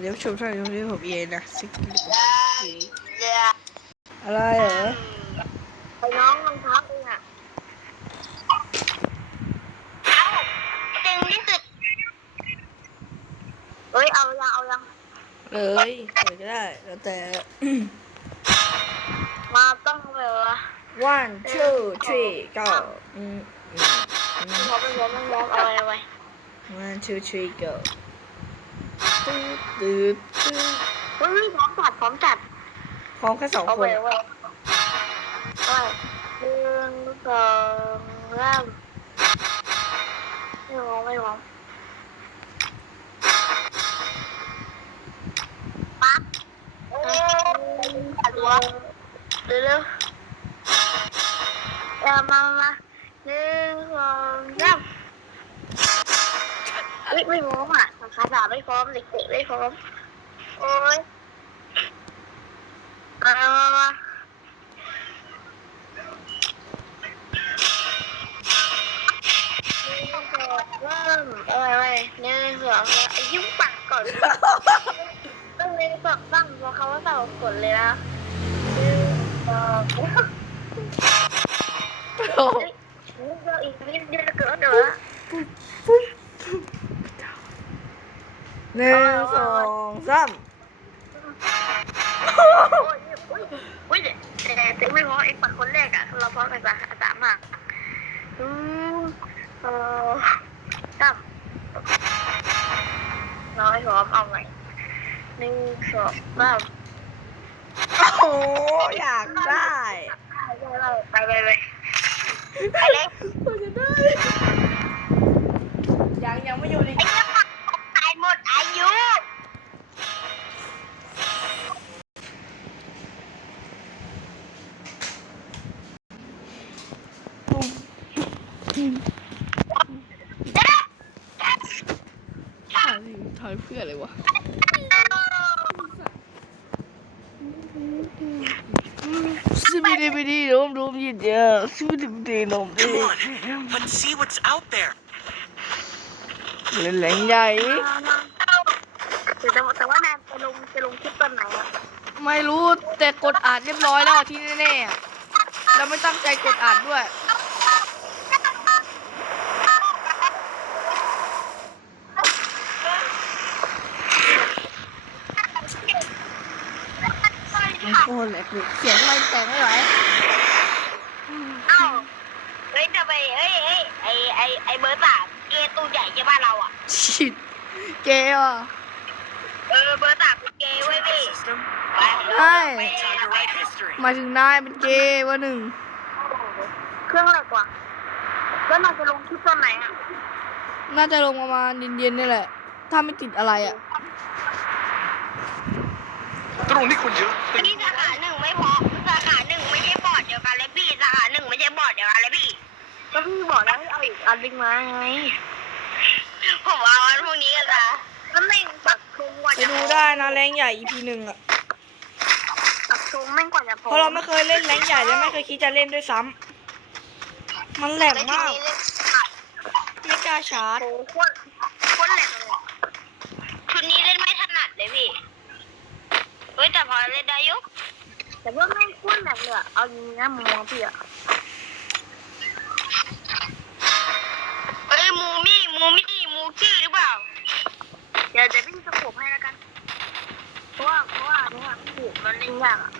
เดี๋ยวชมช่องยูทูบผมเองนะสิกอะไรเหรอไอ้น้องรองเท้าเองอะเอ้าจึงที่สุดเฮ้ยเอายังเอายังเลยเลยก็ได้แล้วแต่ มาต้องแบบว่า one two three go อืมอืมอืมพร้อมพร้อมพร้อมเอาอะไรไว้ one two three go ตืดตืดตืดเฮ้ยพร้อมจัดพร้อมจัดพร้อมแค่สองเอาคไปนเอาไว้เอาไว้หนึ่งสองสามไม่พร้อมไม่พร้อมปั๊บเอ้ยจัดวะเร็วๆเอามามามาหนึ่งสองสามเฮ้ยไม่พร้อมอะังขารดาบไม่พร้อมเด็กๆไม่พร้อม โอ้ยมามามาหนึ่งสองเริ่มอไว้ไว้หนึ่งสองสายิ้มปากก่อนต้องเลยสองตั้งเพราะเขาว่าเต่ากดเลยนะหนึ่งสองโอ้โหนิดเดียวอีกนิดเดียวเกิดเดี๋ยวละ หนึ่งสองสามโอ้ยอุ้ยอุ้ยแต่แต่ไม่พอเอ็กปักคนแรกอะเราพร้อมกันปะสามอะอืมเออสามเราไม่พร้อมเอาใหม่หนึ่งสองสามโอ้โหอยากได้ ไปไปไปไปเลย กูจะได้ยังยังไม่อยู่ใน ไอ้ยังปักตายหมดอายุ ถ่ายถ่ายเพื่ออะไรวะซิบิดิบิดิโดมโดมยินเดียซิบิดิบิดิโดมดิ Come on, let's see what's out there. เล่นแหลงใหญ่แต่แต่ว่านายจะลงจะลงคลิปตอนไหนอะไม่รู้แต่กดอ่านเรียบร้อยแล้วอะที่แน่ๆอะแล้วไม่ตั้งใจกดอ่านด้วย มั นโคตรแหลกเลยเสียงไม่แต่งไม่ไหวเอ้าเฮ้ยทำไมเฮ้ยเฮ้ยไอไอไอเบอร์สามเกย์ตัวใหญ่ใช่ป่ะเราอะชิดเกย์ว่ะเออเบอร์สามเป็นเกย์เว้ยพี่ System, ไปใช่ time to write history. หมายถึงนายเป็นเกย์ว่าหนึ่งเครื่องอะไรกว่าแล้วเราจะลงคลิปตอนไหนอะน่าจะลงประมาณเย็นๆนี่แหละ ถ้าไม่ติดอะไรอะ ตรงนี้คนเยอะนี่สาขาหนึ่ง ไม่พอสาขาหนึ่งไม่ใช่บอร์ดเดียวกันเลยพี่สาขาหนึ่งไม่ใช่บอร์ดเดียวกันเลยพี่ ก็พี่บอกแล้วให้เอาอีกอันนึงมาไงผมเอาอันพวกนี้กันละแล้วแม่งปักทุงกว่าไปจะดูได้นะแรงใหญ่ EP หนึ่งอะปักทุงแม่งกว่าจะพอเพราะเราไม่เคยเล่นแรงใหญ่และไม่เคยคิดจะเล่นด้วยซ้ำมันแหลกมาก ไม่กล้าชาร์จโอ้โหโคตรโคตรแหลกเลยชุดนี้เล่นไม่ถนัดเลยพี่ เฮ้ยแต่พอเล่นได้อยุ แต่ว่าไม่งโคตรแหลกเลยอะเอาจริงนะมึงมองพี่อะเอ้ยมูมี่มูมี่มูกี้หรือเปล่าเดี๋ยวเดี๋ยวพี่จะผมให้แล้วกัน เพราะว่าเพราะว่าเนี่ยพี่มันเล่นยากอะ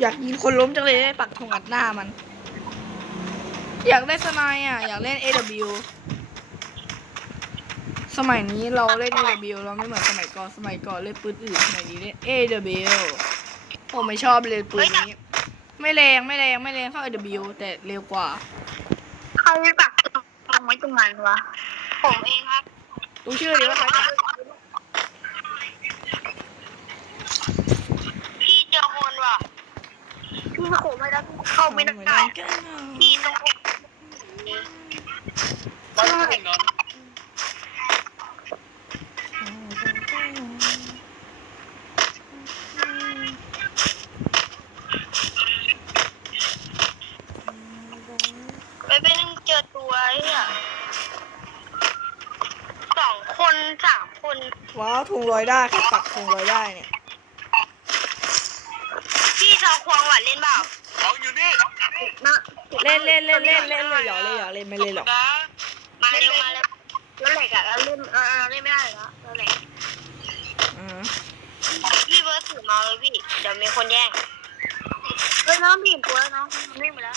อยากยิงคนล้มจังเลยได้ปักธงอัดหน้ามัน อยากได้สไนด์อะ อยากเล่น AW สมัยนี้เราเล่น AW เราไม่เหมือนสมัยก่อน สมัยก่อนเล่นปืนอื่นสมัยนี้เล่น AW ผมไม่ชอบเลยปืนนี้ ไม่แรงไม่แรงไม่แรงเท่า AW แต่เร็วกว่า ใครปักทำไว้ตรงนั้นวะ ผมเองครับรู้ชื่อเดียวว่าใครปักพี่เจอคนว่ะพี่โขไม่ได้เข้าไม่ได้กันพี่ต้องต้อ ลอยได้แค่ปักธงลอยได้เนี่ย พี่ซอควงหวานเล่นเปล่าของอยู่นี่นะเล่นเล่นเล่นเล่นเล่นเลยหยอกเลยหยอกเล่นไม่เล่นหรอกนะมาเร็วมาเร็วแล้วเหล็กอะเราเล่นเออเราเล่นไม่ได้แล้วแล้วเหล็กอืมพี่เบิร์ดถือมาเลยพี่เดี๋ยวมีคนแย่งเฮ้ยน้องพี่ตัวแล้วน้องมันวิ่งไปแล้ว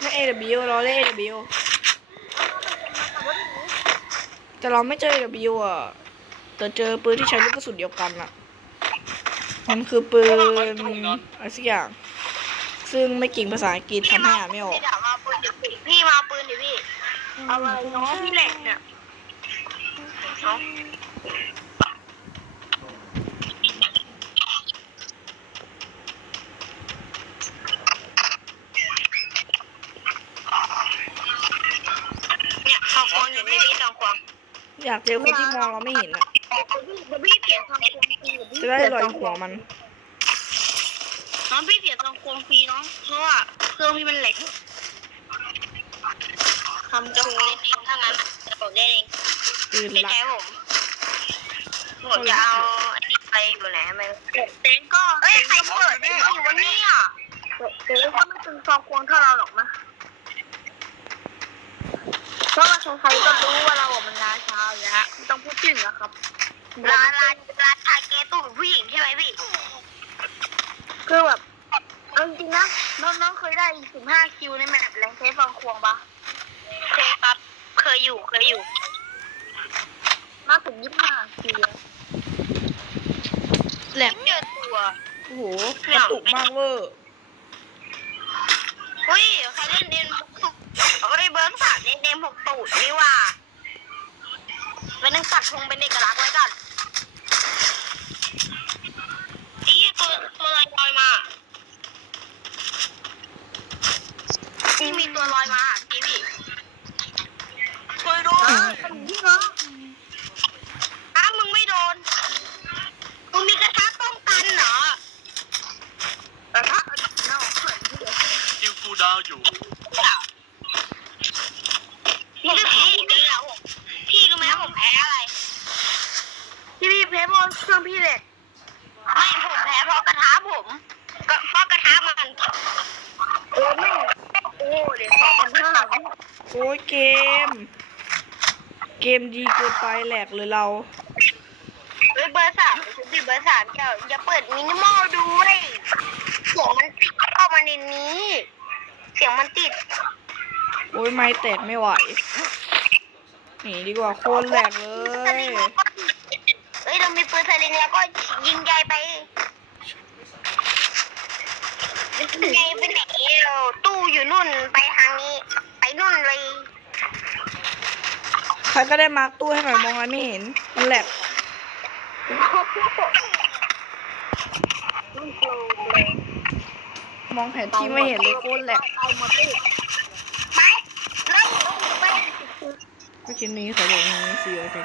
ไม่ AW เราเล่น AW แต่เราไม่เจอ AW อะ แต่เจอปืนที่ใช้ลูกกระสุนเดียวกันอะมันคือปืนอะไรสักอย่าง ซึ่งไม่เก่งภาษาอังกฤษทำให้อ่านไม่ออกพี่เดี๋ยวมาเอาปืนเดี๋ยวพี่พี่มาเอาปืนเดี๋ยวพี่เอาอะไรน้องพี่เหล็กเนี่ยเอาเนี่ยสองควงอยู่นี่พี่สองควงอยากเจอคนที่มองเราไม่เห็นอะเดี๋ยวพี่เปลี่ยนทองควงฟรีเดี๋ยวพี่จะได้ลอยหัวมัน น้องพี่เปลี่ยนทองควงฟรีน้องเพราะว่าเครื่องพี่มันเหล็กทำจะเล่นเองถ้างั้นจะผมเล่นเองปืนไม่ละใช่ผมผมจะเอาไอ้นี่ไปอยู่ไหนไม่รู้เต็งก็เอ้ยใครเปิดเต็งก็อยู่วันนี้อะเต็งก็ไม่ถึงทองควงเท่าเราหรอกนะเพราะว่าใครๆก็รู้ว่าเราอะมันราชาอยู่แล้วไม่ต้องพูดถึงแล้วครับ ราราราชาเกตุเป็นผู้หญิงใช่ไหมพี่คือแบบเอาจริงๆนะน้องๆเคยได้สิบห้าคิวในแมปแรงเทสฟองควงปะเคยครับเคยอยู่เคยอยู่ มากถึงยี่สิบห้าคิวแหลกเจอตัวโอ้โหกระตุกมากเวอร์เฮ้ยใครเล่นเอ็นหกสูเอ้ยเบิร์นสามเล่นเอ็นหกตูดนี่ว่าเป็นนักตัดธงเป็นเอกลักษณ์ไว้ก่อนนี่ตัวตัวลอยลอยมานี่มีตัวลอยมาพี่พี่ ช่วยด้วย พี่เนาะอ้ามึงไม่โดน มึงมีกระทะป้องกันเหรอกระทะเนาะเขินพี่เดียว คิวกูดาวอยู่ พี่ก็แพ้อีกแล้วพี่รู้ไหมว่าผมแพ้อะไร พี่พี่แพ้เพราะเครื่องพี่เหล็กไม่ผมแพ้เพราะกระทะผมก็เพราะกระทะมันโอ้ไม่โอ้เดี๋ยวสองพันห้าโอ้ยเกม เกมดีเกินไปแหลกเลยเราเฮ้ยเบอร์สามพี่เบอร์สามเจ้าอย่าเปิดมินิมอลดูเว้ยเสียงมันติดเข้ามาในนี้ เสียงมันติด โอ้ยไม่แตกไม่ไหวหนีดีกว่าโคนแหลกเลยเฮ้ยเรามีปืนสลิงแล้วก็ยิงใหญ่ไปยิงใหญ่ไปไหนเราตู้อยู่นู่นไปทางนี้ ไปนู่นเลยใครก็ได้มาร์กตู้ให้หน่อยมองอะไรไม่เห็นมันแหลกมองแผนที่ไม่เห็นเลยโคตรแหลกไปเริ่มไปก็ชิ้นนี้เขาบอกมีซีโอเจ